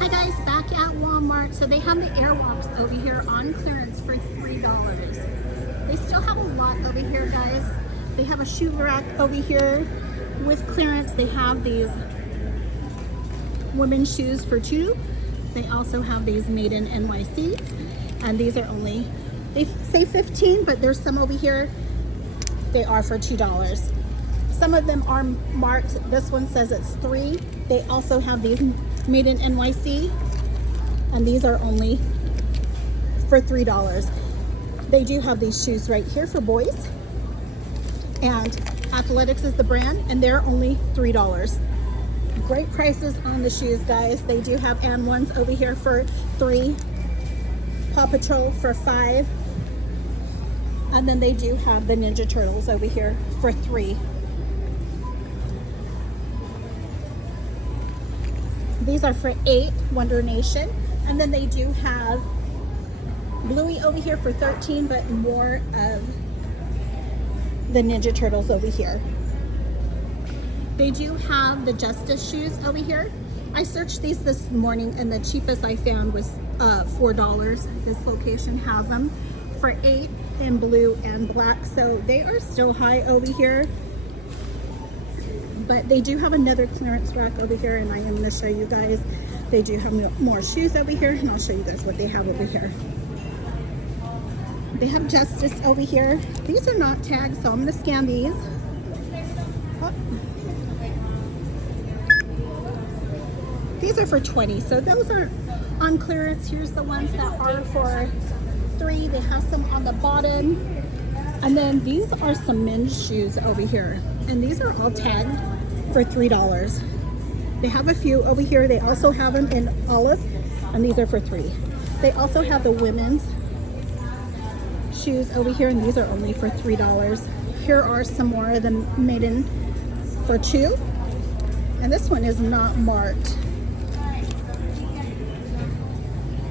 Hi guys, back at Walmart. So they have the Airwalks over here on clearance for $3. They still have a lot over here, guys. They have a shoe rack over here with clearance. They have these women's shoes for $2. They also have these made in NYC, and these are only, they say 15, but there's some over here. They are for $2. Some of them are marked. This one says it's 3. They also have these made in NYC, and these are only for $3. They do have these shoes right here for boys, and Athletics is the brand, and they're only $3. Great prices on the shoes, guys. They do have And1s over here for $3, Paw Patrol for $5, and then they do have the Ninja Turtles over here for $3. These are for $8, Wonder Nation. And then they do have Bluey over here for $13, but more of the Ninja Turtles over here. They do have the Justice shoes over here. I searched these this morning, and the cheapest I found was $4. This location has them for $8 in blue and black. So they are still high over here. But they do have another clearance rack over here, and I am going to show you guys. They do have more shoes over here, and I'll show you guys what they have over here. They have Justice over here. These are not tagged, so I'm going to scan these. Oh. These are for $20, so those are on clearance. Here's the ones that are for $3. They have some on the bottom. And then these are some men's shoes over here, and these are all tagged for $3. They have a few over here. They also have them in olive, and these are for $3. They also have the women's shoes over here, and these are only for $3. Here are some more of them made in for $2, and this one is not marked.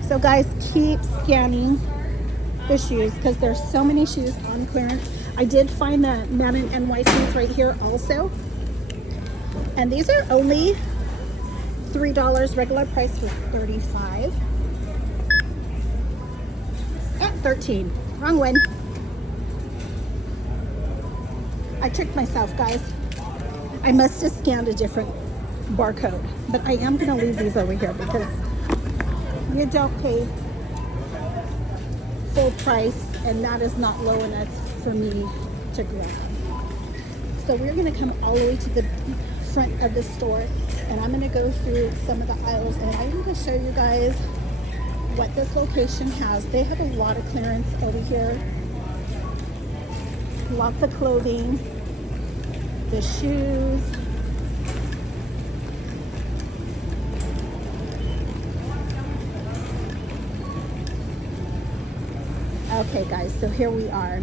So guys, keep scanning the shoes because there's so many shoes on clearance. I did find the Madden NYCs right here also, and these are only $3. Regular price was $35. At $13. Wrong one. I tricked myself, guys. I must have scanned a different barcode, but I am going to leave these over here because you don't pay full price, and that is not low enough for me to grab. So we're going to come all the way to the front of the store, and I'm going to go through some of the aisles, and I'm going to show you guys what this location has. They have a lot of clearance over here. Lots of clothing, the shoes. Okay guys, so here we are.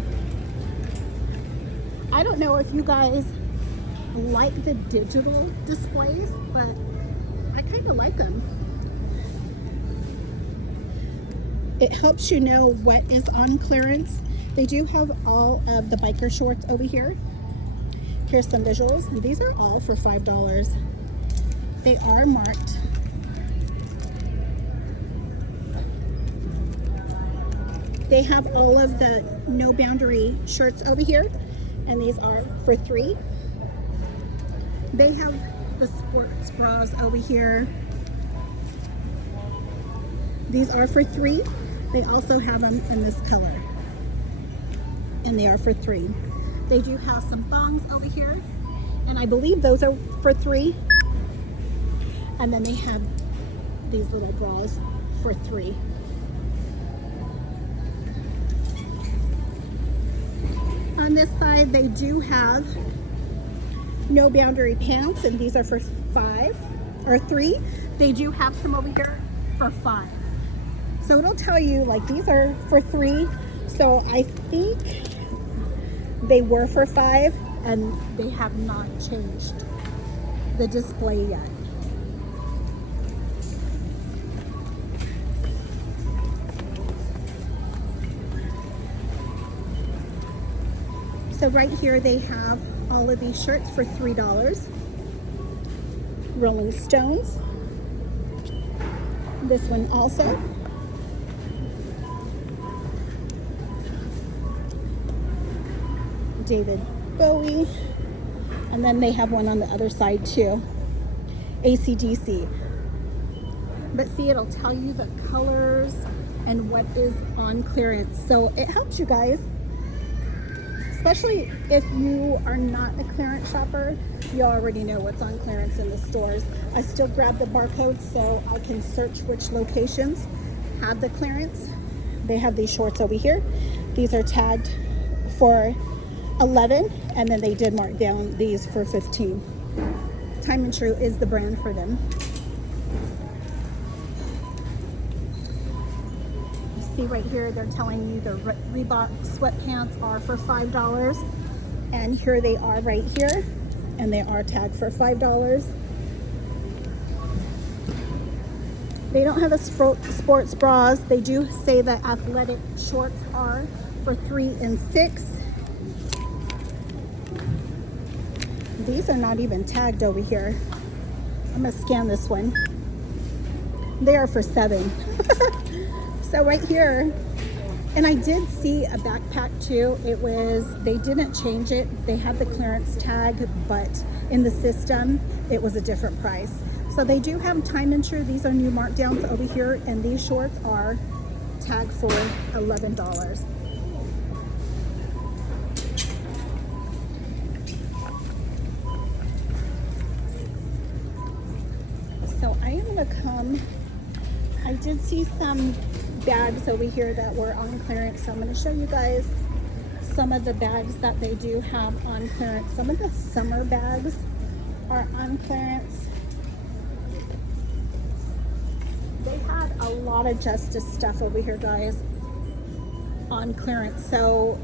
I don't know if you guys like the digital displays, but I kind of like them. It helps you know what is on clearance. They do have all of the biker shorts over here. Here's some visuals. These are all for $5. They are marked. They have all of the No Boundary shirts over here, and these are for $3. They have the sports bras over here. These are for $3. They also have them in this color, and they are for $3. They do have some thongs over here, and I believe those are for $3. And then they have these little bras for $3. On this side, they do have No Boundary pants, and these are for $3. They do have some over here for $5. So it'll tell you like these are for $3. So I think they were for $5, and they have not changed the display yet. So right here they have all of these shirts for $3. Rolling Stones. This one also. David Bowie. And then they have one on the other side too. AC/DC. But see, it'll tell you the colors and what is on clearance. So it helps you guys, especially if you are not a clearance shopper. You already know what's on clearance in the stores. I still grab the barcode so I can search which locations have the clearance. They have these shorts over here. These are tagged for 11, and then they did mark down these for 15. Time and True is the brand for them. You see right here, they're telling you the Reebok sweatpants are for $5, and here they are right here, and they are tagged for $5. They don't have a sports bras. They do say that athletic shorts are for $3 and $6. These are not even tagged over here. I'm gonna scan this one. They are for $7. So right here, and I did see a backpack too. They didn't change it. They had the clearance tag, but in the system, it was a different price. So they do have Time and True. These are new markdowns over here, and these shorts are tagged for $11. So I am gonna come, I did see some bags over here that were on clearance, so I'm gonna show you guys some of the bags that they do have on clearance. Some of the summer bags are on clearance. They had a lot of Justice stuff over here, guys, on clearance. So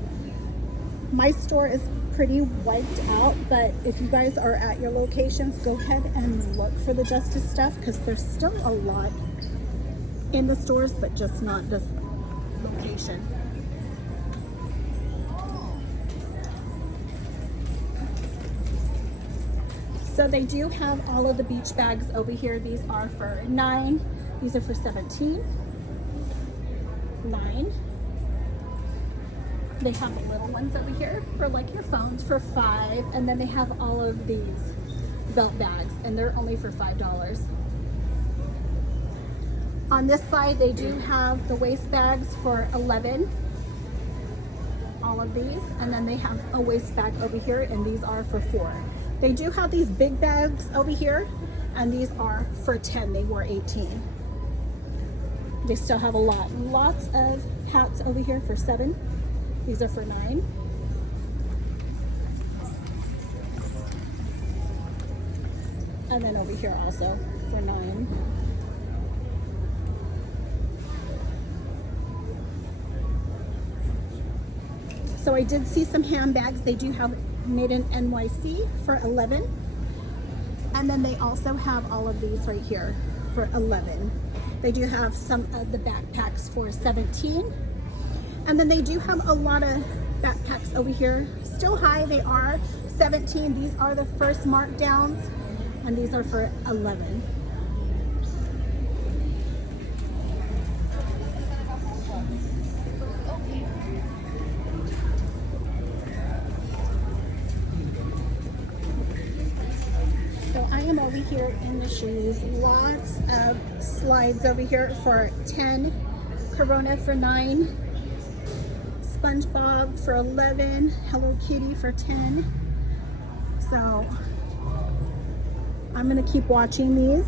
my store is pretty wiped out, but if you guys are at your locations, go ahead and look for the Justice stuff, because there's still a lot in the stores, but just not this location. So they do have all of the beach bags over here. These are for $9. These are for $17. $9. They have the little ones over here for like your phones for $5, and then they have all of these belt bags, and they're only for $5. On this side, they do have the waist bags for $11. All of these, and then they have a waist bag over here, and these are for $4. They do have these big bags over here, and these are for $10. They were $18. They still have lots of hats over here for $7. These are for $9. And then over here also for $9. So I did see some handbags. They do have made in NYC for $11. And then they also have all of these right here for $11. They do have some of the backpacks for $17. And then they do have a lot of backpacks over here. Still high, they are $17. These are the first markdowns, and these are for $11. So I am over here in the shoes. Lots of slides over here for $10. Corona for $9. SpongeBob for $11, Hello Kitty for $10. So I'm gonna keep watching these.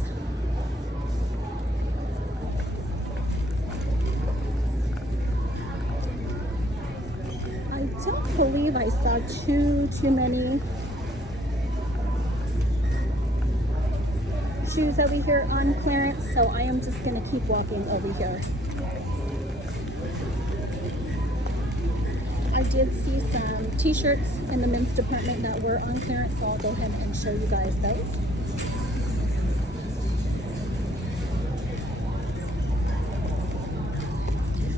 I don't believe I saw too many shoes over here on clearance, so I am just gonna keep walking over here. I did see some t-shirts in the men's department that were on clearance, so I'll go ahead and show you guys those.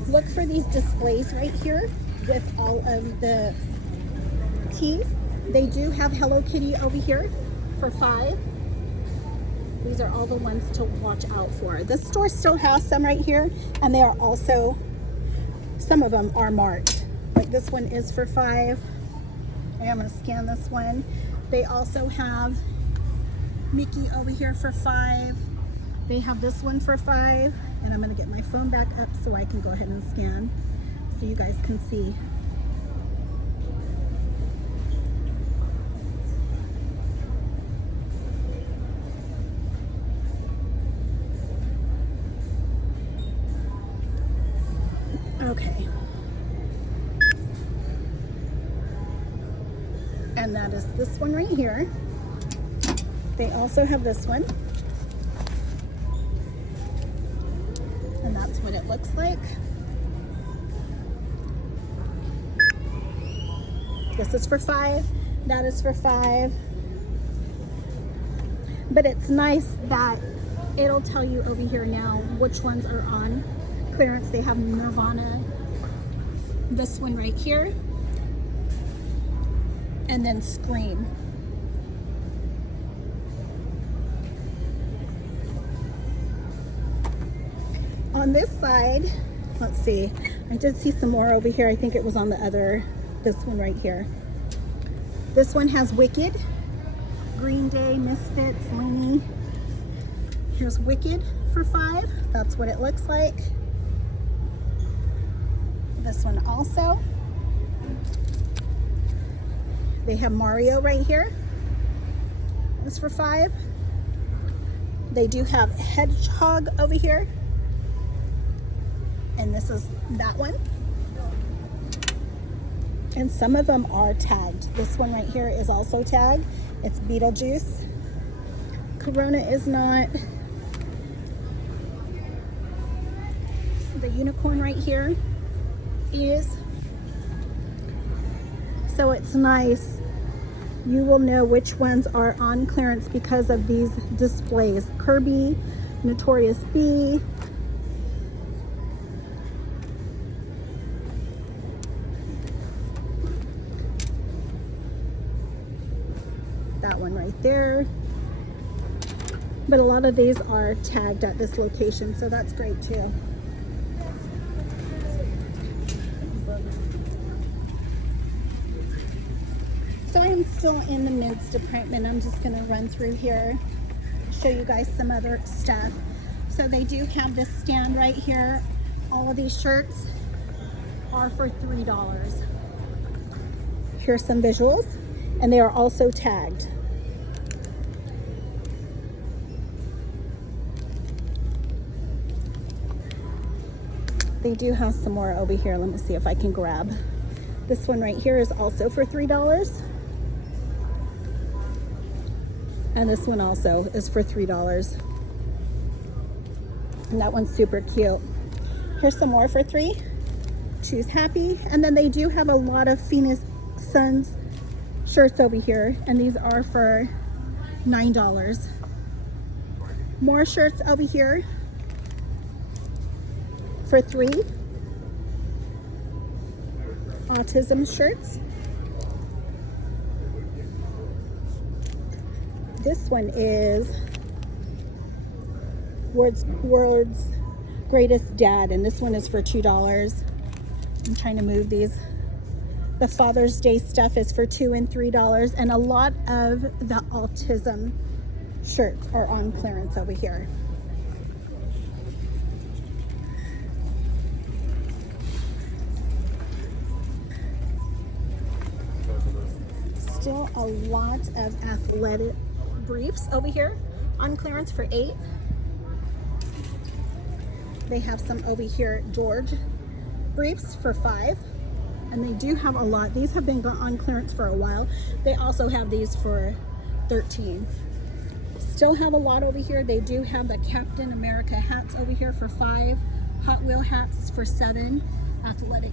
Look for these displays right here with all of the tees. They do have Hello Kitty over here for $5. These are all the ones to watch out for. This store still has some right here, and they are also, some of them are marked. Like this one is for $5. Okay, I'm gonna scan this one. They also have Mickey over here for $5. They have this one for $5, and I'm gonna get my phone back up so I can go ahead and scan so you guys can see. Okay. And that is this one right here. They also have this one. And that's what it looks like. This is for $5. That is for $5. But it's nice that it'll tell you over here now which ones are on clearance. They have Nirvana, this one right here, and then Scream. On this side, let's see, I did see some more over here. I think it was on the other, this one right here. This one has Wicked, Green Day, Misfits, Looney. Here's Wicked for $5. That's what it looks like. This one also. They have Mario right here. This for $5. They do have Hedgehog over here. And this is that one. And some of them are tagged. This one right here is also tagged. It's Beetlejuice. Corona is not. The unicorn right here is. So it's nice. You will know which ones are on clearance because of these displays. Kirby, Notorious B, that one right there. But a lot of these are tagged at this location, so that's great too. So I am still in the men's department. I'm just gonna run through here, show you guys some other stuff. So they do have this stand right here. All of these shirts are for $3. Here's some visuals, and they are also tagged. They do have some more over here. Let me see if I can grab. This one right here is also for $3. And this one also is for $3. And that one's super cute. Here's some more for $3. Choose happy. And then they do have a lot of Phoenix Suns shirts over here, and these are for $9. More shirts over here for $3. Autism shirts. This one is World's Greatest Dad, and this one is for $2. I'm trying to move these. The Father's Day stuff is for $2 and $3, and a lot of the autism shirts are on clearance over here. Still a lot of athletic briefs over here on clearance for $8. They have some over here George briefs for $5. And they do have a lot. These have been on clearance for a while. They also have these for $13. Still have a lot over here. They do have the Captain America hats over here for $5. Hot Wheel hats for $7. Athletic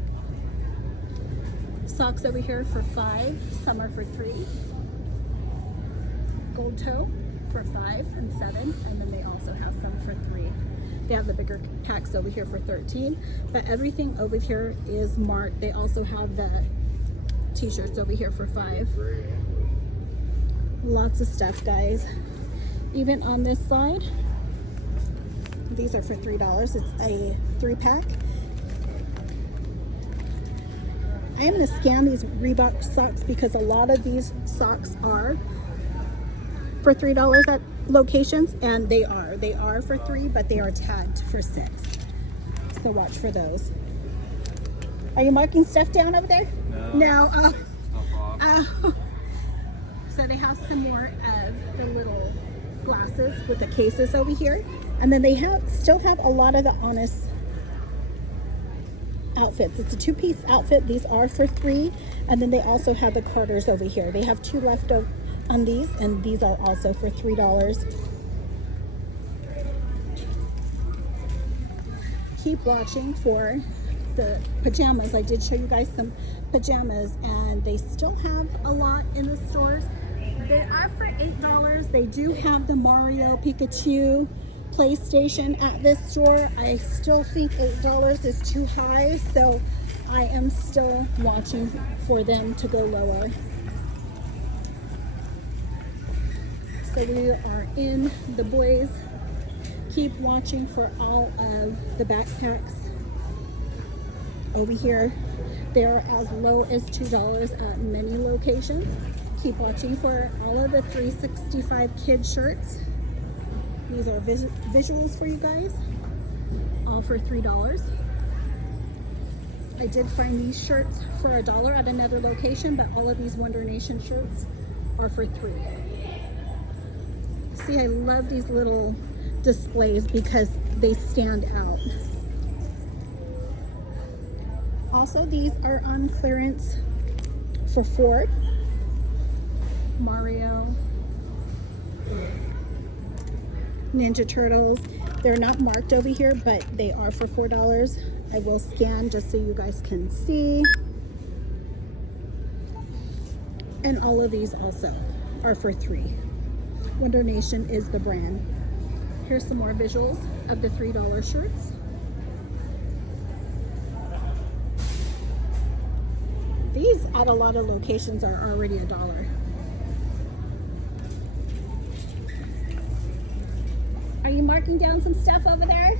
socks over here for $5. Some are for $3. Gold toe for $5 and $7. And then they also have some for $3. They have the bigger packs over here for $13, but everything over here is marked. They also have the t-shirts over here for $5. Lots of stuff, guys. Even on this side, these are for $3. It's a 3-pack. I am going to scan these Reebok socks because a lot of these socks are for $3 at locations, and they are for $3, but they are tagged for $6. So watch for those. Are you marking stuff down over there? No. So they have some more of the little glasses with the cases over here, and then they still have a lot of the Honest outfits. It's a 2-piece outfit. These are for $3, and then they also have the Carters over here. They have 2 left on these, and these are also for $3. Keep watching for the pajamas. I did show you guys some pajamas, and they still have a lot in the stores. They are for $8. They do have the Mario, Pikachu, PlayStation at this store. I still think $8 is too high, so I am still watching for them to go lower. So we are in the boys. Keep watching for all of the backpacks over here. They are as low as $2 at many locations. Keep watching for all of the 365 kid shirts. These are visuals for you guys, all for $3. I did find these shirts for $1 at another location, but all of these Wonder Nation shirts are for $3. See, I love these little displays because they stand out. Also, these are on clearance for $4. Mario, Ninja Turtles. They're not marked over here, but they are for $4. I will scan just so you guys can see. And all of these also are for $3. Wonder Nation is the brand. Here's some more visuals of the $3 shirts. These at a lot of locations are already $1. Are you marking down some stuff over there?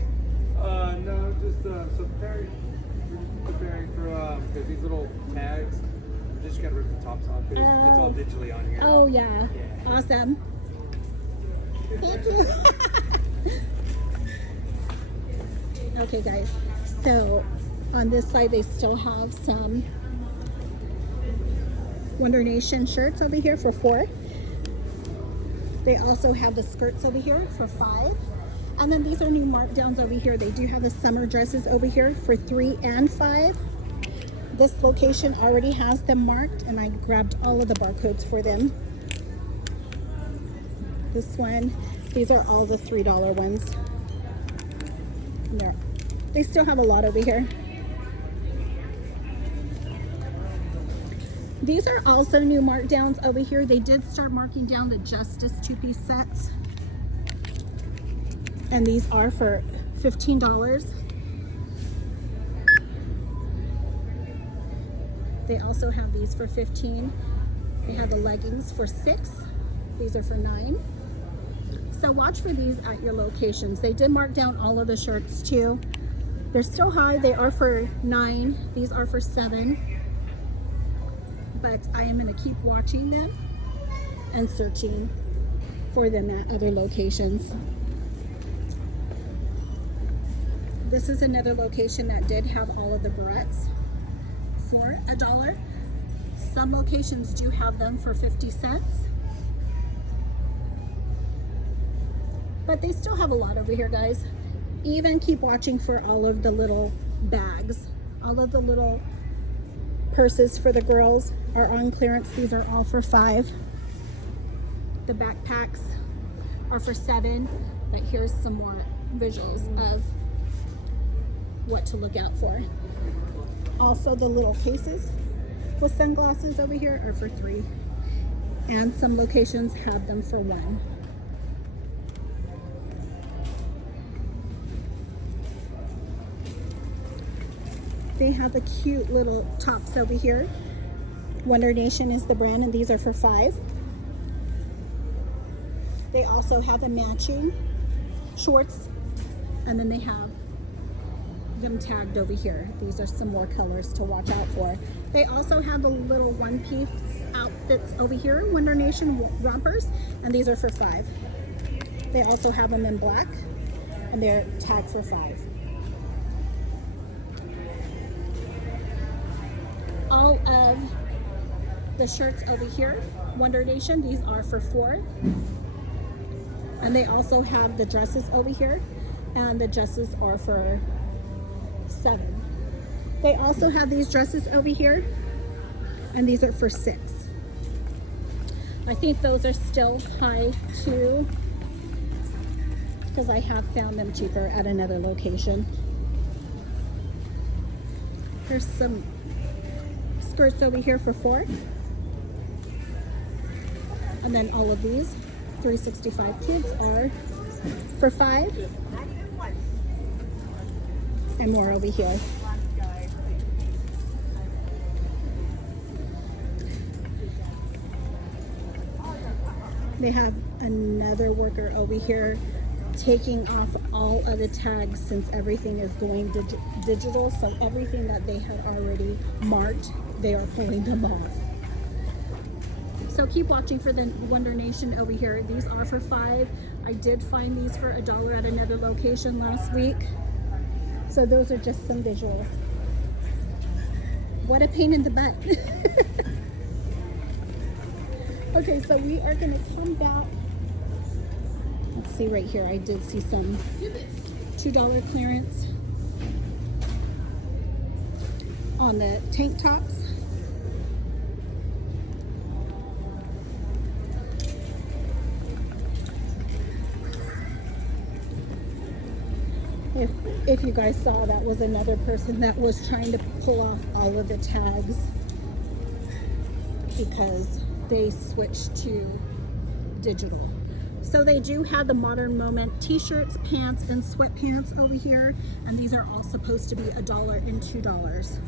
No, just preparing for there's these little tags. I'm just gonna rip the tops off because it's all digitally on here. Oh yeah. Awesome. Thank you. Okay guys, so on this side they still have some Wonder Nation shirts over here for $4. They also have the skirts over here for $5. And then these are new markdowns over here. They do have the summer dresses over here for $3 and $5. This location already has them marked, and I grabbed all of the barcodes for them. This one, these are all the $3 ones. They still have a lot over here. These are also new markdowns over here. They did start marking down the Justice 2-piece sets. And these are for $15. They also have these for $15. They have the leggings for $6. These are for $9. So watch for these at your locations. They did mark down all of the shirts too. They're still high. They are for $9. These are for $7. But I am going to keep watching them and searching for them at other locations. This is another location that did have all of the barrettes for $1. Some locations do have them for 50 cents. But they still have a lot over here, guys. Even keep watching for all of the little bags. All of the little purses for the girls are on clearance. These are all for $5. The backpacks are for $7. But here's some more visuals of what to look out for. Also, the little cases with sunglasses over here are for $3. And some locations have them for $1. They have the cute little tops over here. Wonder Nation is the brand, and these are for $5. They also have the matching shorts, and then they have them tagged over here. These are some more colors to watch out for. They also have the little one-piece outfits over here, Wonder Nation rompers, and these are for $5. They also have them in black, and they're tagged for $5. All of the shirts over here, Wonder Nation, these are for $4. And they also have the dresses over here, and the dresses are for $7. They also have these dresses over here, and these are for $6. I think those are still high too, because I have found them cheaper at another location. Here's some skirts over here for $4. And then all of these 365 kids are for $5. And more over here. They have another worker over here taking off all of the tags since everything is going digital. So everything that they had already marked, they are pulling them off. So keep watching for the Wonder Nation over here. These are for $5. I did find these for $1 at another location last week. So those are just some visuals. What a pain in the butt. Okay, so we are gonna come back. Let's see right here. I did see some $2 clearance on the tank tops. If you guys saw, that was another person that was trying to pull off all of the tags because they switched to digital. So they do have the Modern Moment t-shirts, pants, and sweatpants over here, and these are all supposed to be $1 and $2.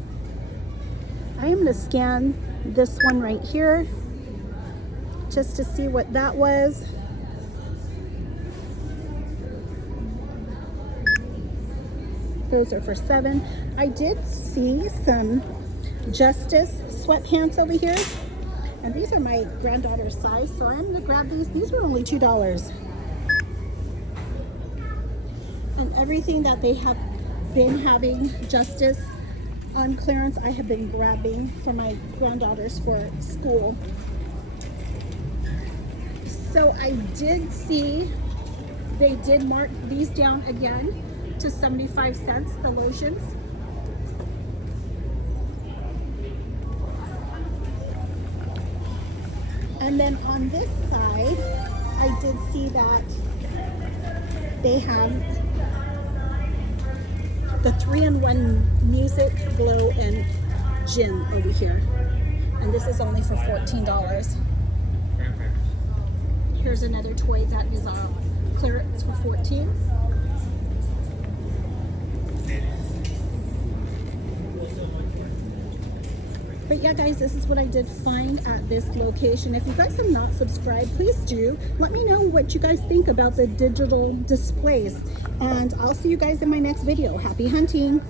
I am gonna scan this one right here just to see what that was. Those are for $7. I did see some Justice sweatpants over here, and these are my granddaughter's size, so I'm gonna grab these. These were only $2. And everything that they have been having Justice on clearance, I have been grabbing for my granddaughters for school. So I did see they did mark these down again to 75 cents, the lotions. And then on this side, I did see that they have the 3-in-1 music, glow, and gin over here. And this is only for $14. Here's another toy that is clearance for $14. But yeah, guys, this is what I did find at this location. If you guys have not subscribed, please do. Let me know what you guys think about the digital displays. And I'll see you guys in my next video. Happy hunting.